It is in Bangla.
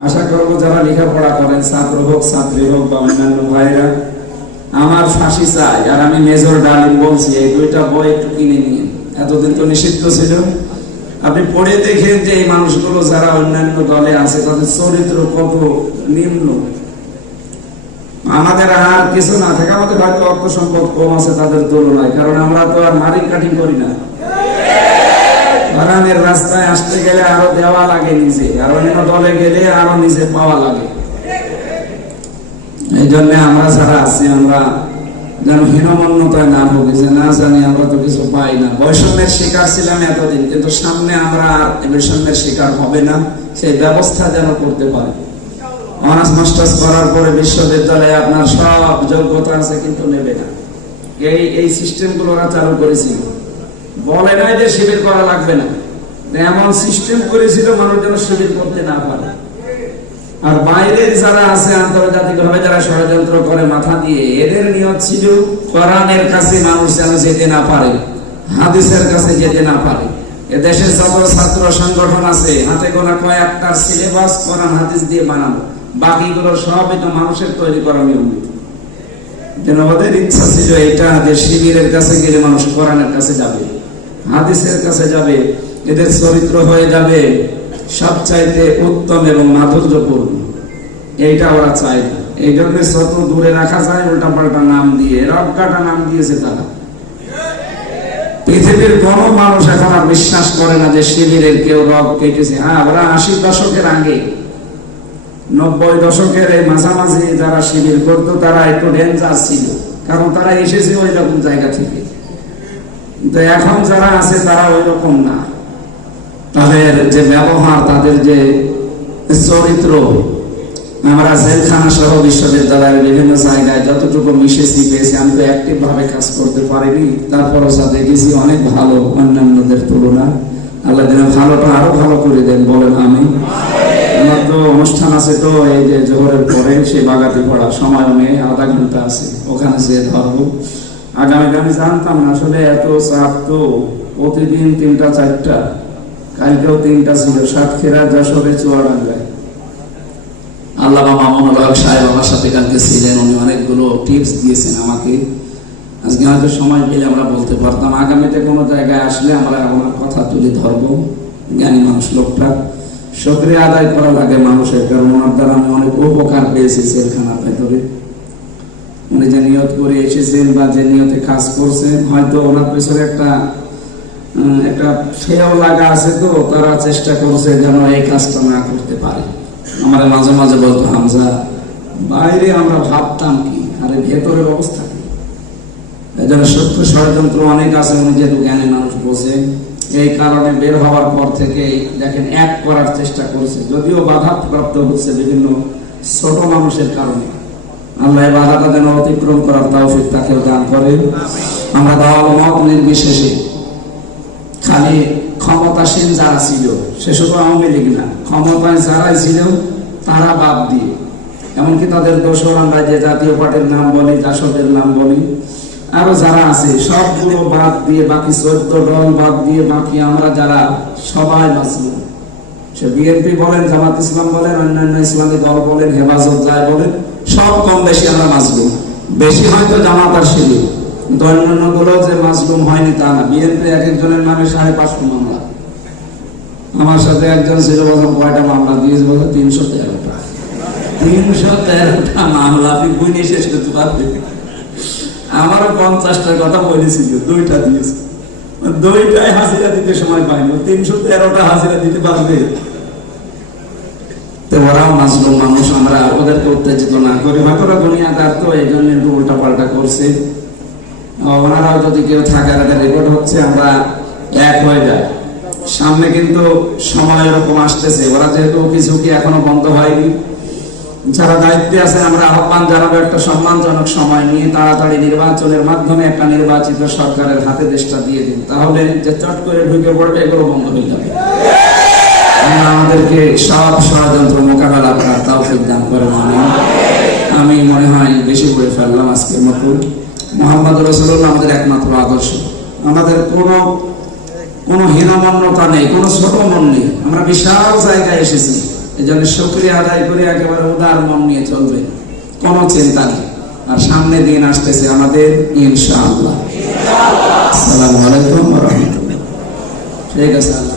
আশা করব যারা লেখাপড়া করেন, ছাত্র হোক, ছাত্রী হোক বা অন্যান্য ভাইরা আমার ফাঁসি চাই। আর আমি মেজর ডালিম বলছি, এই দুইটা বই একটু কিনে নিয়ে। এতদিন তো নিষিদ্ধ ছিল। আপনি পড়ে দেখেন যে এই মানুষগুলো যারা অন্যান্য দলে আছে, তাদের চরিত্র কত নিম্ন। আমাদের আর কিছু না থাকে আমাদের হয়তো অর্থ সম্পদ কম আছে তাদের তুলনায়, কারণ আমরা তো আর মারি কাটি করি না। বাগানের রাস্তায় আসতে গেলে আরও দেওয়া লাগে নিজে, আর অন্য দলে গেলে আরও নিজে পাওয়া লাগে। এই জন্য আমরা যারা আছি, আমরা যেন হীনমন্যতায় না ভুগি, যে না জানি আমরা তো কিছু পাই না। বৈষম্যের শিকার ছিলাম এতদিন, কিন্তু সামনে আমরা আর বৈষম্যের শিকার হবে না, সেই ব্যবস্থা যেন করতে পারি। অনার্স, মাস্টার্স করার পরে বিশ্ববিদ্যালয়ে আপনার সব যোগ্যতা আছে, কিন্তু নেবে না। এই এই সিস্টেমগুলো ওরা চালু করেছিল। বলে নাই যে শিবির করা লাগবে না। এমন সিস্টেম করেছিল মানুষ যেন শিবির করতে না পারে। আর বাইরের যারা আছে আন্তর্জাতিক ভাবে যারা ষড়যন্ত্র করে মাথা দিয়ে, এদের নিয়ত ছিল কোরআনের কাছে মানুষ যেন যেতে না পারে, হাদিসের কাছে যেতে না পারে। দেশের যত ছাত্র সংগঠন আছে, হাতে গোনা কয়েকটার সিলেবাস কোরআন, হাদিস দিয়ে বানানো। বাকিগুলো সবই তো মানুষের তৈরি করা নিয়মিত যেন ওদের ইচ্ছা ছিল এটা যে শিবিরের কাছে গেলে মানুষ কোরআনের কাছে যাবে। হাদিসের কাছে যাবে, এদের চরিত্র হয়ে যাবে সবচাইতে উত্তম এবং মাধুর্যপূর্ণ। এইটা ওরা চায় না। এই জন্য যত দূরে রাখা যায় উল্টা পাল্টা নাম দিয়ে রবকাটা নাম দিয়েছে তারা। পৃথিবীর কোন মানুষ এখন আর বিশ্বাস করে না যে শিবিরের কেউ রব কেটেছে। হ্যাঁ ওরা আশি দশকের আগে, নব্বই দশকের এই মাঝামাঝি যারা শিবির করতো, তারা একটু ডেঞ্জার ছিল। কারণ তারা এসেছে ওই রকম জায়গা থেকে। কিন্তু এখন যারা আছে তারা ওই রকম না। তাদের যে ব্যবহার, তাদের যে চরিত্র, আমরা জেলখানা সহ বিশ্ববিদ্যালয়ের বিভিন্ন জায়গায় যতটুকু মিশেছি, পেয়েছি, আমি তো অ্যাক্টিভ ভাবে কাজ করতে পারিনি। তারপরও যা দেখেছি অনেক ভালো অন্যান্যদের তুলনা। আল্লাহ দিনে ভালোটা আরও ভালো করে দেন, বলেন আমি। আমার তো অনুষ্ঠান আছে তো, এই যে জোহরের পরে সে বাগাতে পড়া সময় নেই, আধা ঘণ্টা আছে, ওখানে যে ধরবো। আগামীতে আমি জানতাম না, আসলে এত চাপ তো প্রতিদিন তিনটা, চারটা, কালকেও তিনটা ছিল। সাতক্ষীরা যশোরে চুয়াডাঙ্গায় আল্লাহ মামুনুল হক সাহেব আমার সাথে কালকে ছিলেন, উনি অনেকগুলো টিপস দিয়েছেন আমাকে। আজকে হয়তো সময় পেলে আমরা বলতে পারতাম। আগামীতে কোনো জায়গায় আসলে আমরা আমার কথা তুলে ধরবো। জ্ঞানী মানুষ, লোকটা। সক্রিয় আদায় করা লাগে মানুষের, কারণ ওনার দ্বারা আমি অনেক উপকার পেয়েছি জেলখানার ভেতরে উনি যে নিয়ত করে এসেছেন বা যে নিয়তে কাজ করছেন, হয়তো ওনার পেছনে একটা একটা ফেয়াও লাগা আছে তো, তারা চেষ্টা করছে যেন এই কাজটা না করতে পারে। আমার মাঝে মাঝে বলতো, হামজা, বাইরে আমরা ভাবতাম কি? আর ভেতরের অবস্থা কি? এই সত্য ষড়যন্ত্র অনেক আছে, উনি যেহেতু জ্ঞানী মানুষ বোঝে এই কারণে বের হওয়ার পর থেকে দেখেন, এক করার চেষ্টা করছে। যদিও বাধা প্রাপ্ত হচ্ছে বিভিন্ন ছোট মানুষের কারণে। আল্লাহ এই বাধাটা যেন অতিক্রম করার তৌফিক তাকেও দান করে। আমরা দল মত নির্বিশেষে খালি ক্ষমতাসীন যারা ছিল, সে শুধু আওয়ামী লীগ না, ক্ষমতায় যারাই ছিল, তারা বাদ দিয়ে, এমনকি তাদের দোসর আমরা যে জাতীয় পার্টির নাম বলি, জাসদের নাম বলি, আরও যারা আছে, সবগুলো বাদ দিয়ে বাকি চোদ্দ দল বাদ দিয়ে বাকি আমরা যারা, সবাই বাঁচব। সে বিএনপি বলেন, জামাত ইসলাম বলেন, অন্যান্য ইসলামী দল বলেন, হেফাজত যায় বলেন, সব কম বেশি আমরা বাঁচব বেশি হয়তো জামাত আর শিবির। যে মাজলুম হয়নি তা না। বিএনপি এক একজনের নামে সাড়ে পাঁচশো মামলা। আমার সাথে একজন ছিল বললাম কয়টা মামলা দিয়েছে? বলতো তিনশো তেরোটা। তিনশো তেরোটা মামলা, আপনি বুঝে শেষ করতে পারবেন। আমারও পঞ্চাশটার কথা বলেছিল দুইটা দিয়েছে। দুইটাই হাজিরা দিতে সময় পাইনি তিনশো তেরোটা হাজিরা দিতে পারবে। মানুষ, আমরা ওদেরকে উত্তেজিত না করি। দুনিয়াদার তো এই জন্য একটু উল্টা পাল্টা করছে ওনারাও যদি কেউ থাকে, তাদের রেকর্ড হচ্ছে, আমরা এক হয়ে যায় সামনে কিন্তু সময় এরকম আসতেছে। ওরা যেহেতু কিছু কি এখনও বন্ধ হয়নি যারা দায়িত্বে আছে, আমরা আহ্বান জানাব একটা সম্মানজনক সময় নিয়ে তাড়াতাড়ি নির্বাচনের মাধ্যমে একটা নির্বাচিত সরকারের হাতে দেশটা দিয়ে দিন। তাহলে যে চট করে ঢুকে পড়বে, এগুলো বন্ধ হয়ে যাবে। আমাদেরকে সব ষড়যন্ত্র মোকাবেলা করার তাও দান করেন, আমিন। আমি মনে হয় বেশি করে ফেললাম আজকের মতো। মোহাম্মদ রসুল্লাহ আমাদের একমাত্র আদর্শ। আমাদের কোনো কোনো হীনমন্যতা নেই, কোনো ছোট মন নেই। আমরা বিশাল জায়গায় এসেছি। এই জন্য আদায় করে একেবারে উদার মন নিয়ে চলবে। কোনো চিন্তা নেই। আর সামনে দিন আসতেছে আমাদের, ইনশাআল্লাহ। আসসালামু আলাইকুম রাহমাতুল্লাহ। ঠিক আছে, আল্লাহ।